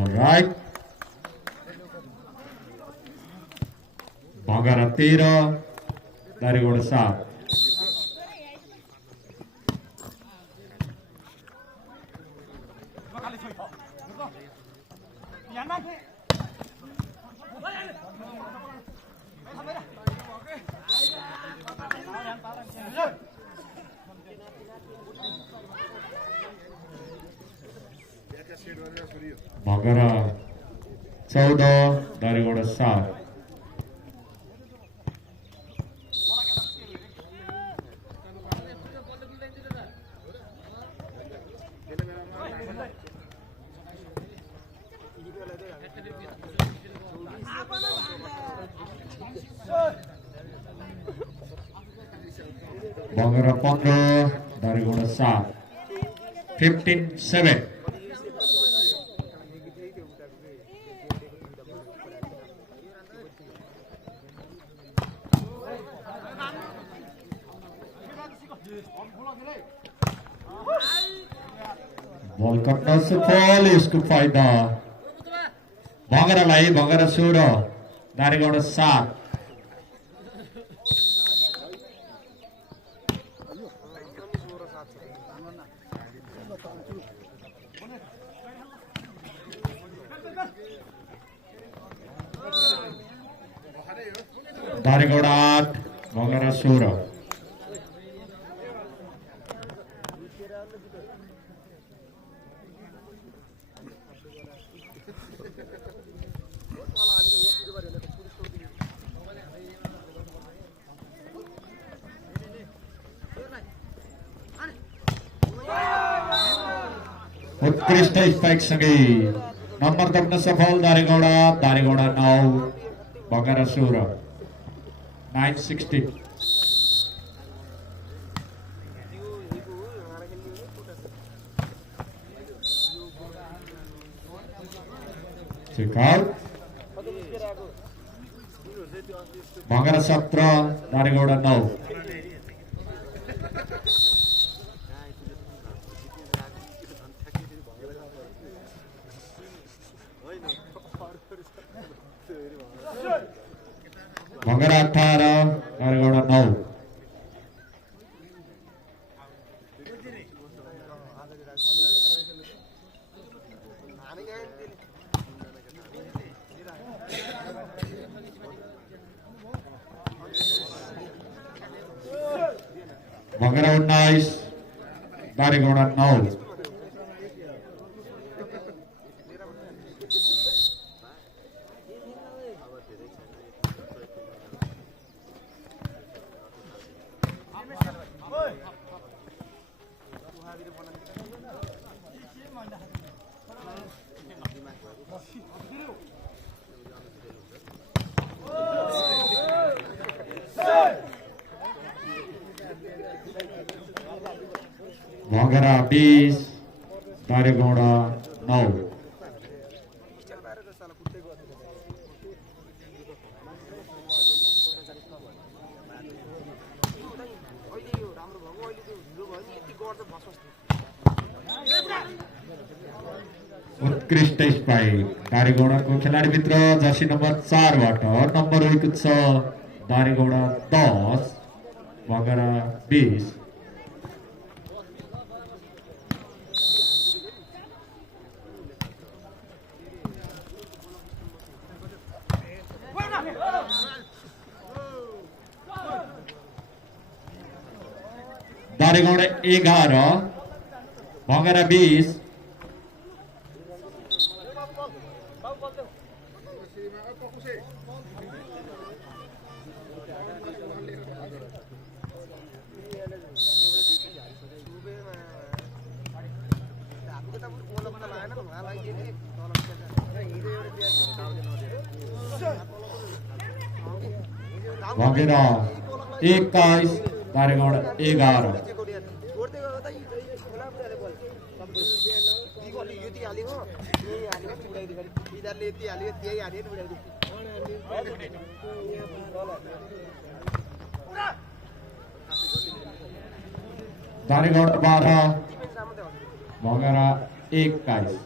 Alright. Bangara 13, Darigoda 7. Bangara 14, Darigoda 7. Bangara 15, Darigoda 7. 15-7. Ball कट्न सफल इसको फायदा बंगरालाई बंगरा 16 दारीगौडा 7 दारीगौडा 8 बंगरा 16 उत्कृष्ट स्पाइक सँगै नम्बर दब्न सफल दारीगौडा 9 बगरा 16 9-16 बगरा 17 दारीगौडा 9 बगरा 18 दारीगौडा 9 बगरा 19 दारीगौडा 9 बगरा 20 दारीगौडा 9 उत्कृष्ट स्पाइक दारीगौडाको खेलाडीभित्र जर्सी नम्बर 4 बाट नम्बर रहेको छ दारीगौडा 10 बगरा 20 दारीगौडा 11 बगरा 20 बगरा 21 दारीगौडा 11 दारीगौडा 12 बगरा 21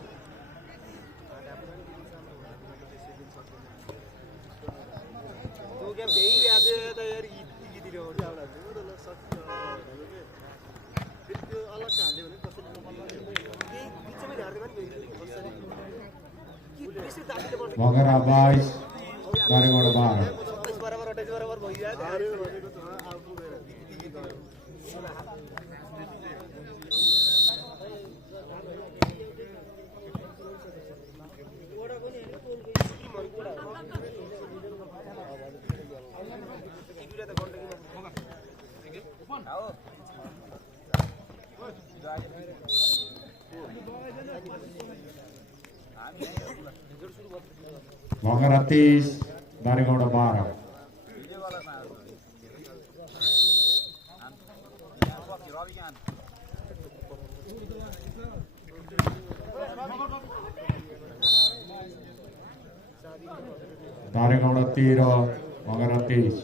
भगेरा 22 दारेगौंडा 12 भगेरा 23 दारेगौंडा 12 दारेगौंडा 13 भगेरा 23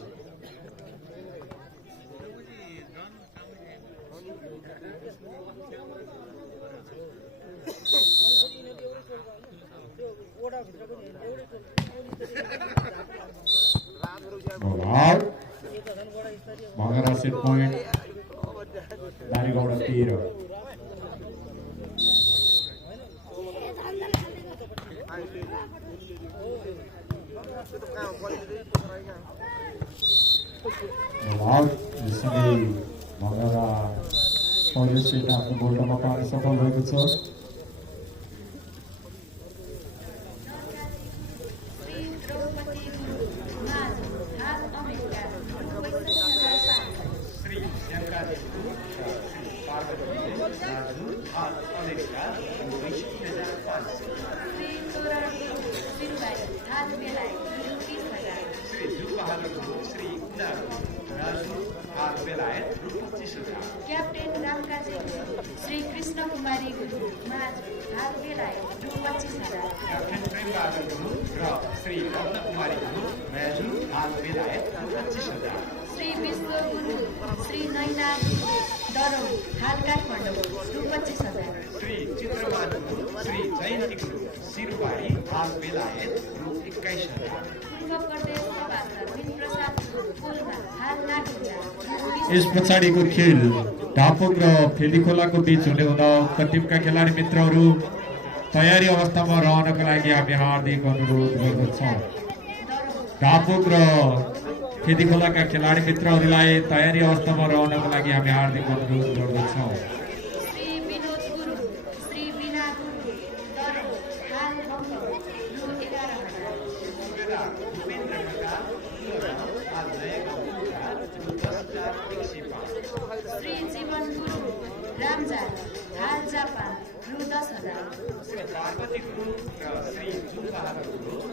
भगेरा सेट पॉइंट दारेगौंडा 13 यसरी भगेरा पहिलो सेट आफ्नो गोल्डमा पार्न सफल भएको छ क्याप्टेन रामकाजी श्री कृष्ण कुमारी गुरु माझ हात बेलायत रु 25,000 क्याप्टेन प्रेमबहादुर गुरु र श्री रत्न कुमारी गुरु मेजु हात बेलायत रु 25,000 श्री विश्व गुरु श्री नैना गुरु दरौ हाल काठमाडौँ रु 25,000 श्री चित्रमान गुरु श्री जयन्ती गुरु सिरुवारी हात बेलायत रु 21,000 पूर्व प्रदेश सभासद विनप्रसाद कोलमा हाल नागुला यस पछाडिको खेल ढापुक र फेदीखोलाको बीच हुने हुँदा उक्त टिमका खेलाडी मित्रहरू तयारी अवस्थामा रहनको लागि हामी हार्दिक अनुरोध गर्दछौँ। ढापुक र फेदीखोलाका खेलाडी मित्रहरूलाई तयारी अवस्थामा रहनको लागि हामी हार्दिक अनुरोध गर्दछौँ। श्री विनोद गुरु श्री बिना गुरु दरौ हाल रु 11,000 श्री जीवन गुरु रामजाल हाल जापान रु 10,000 श्री पार्वती गुरु र श्री जुलबहादुर गुरु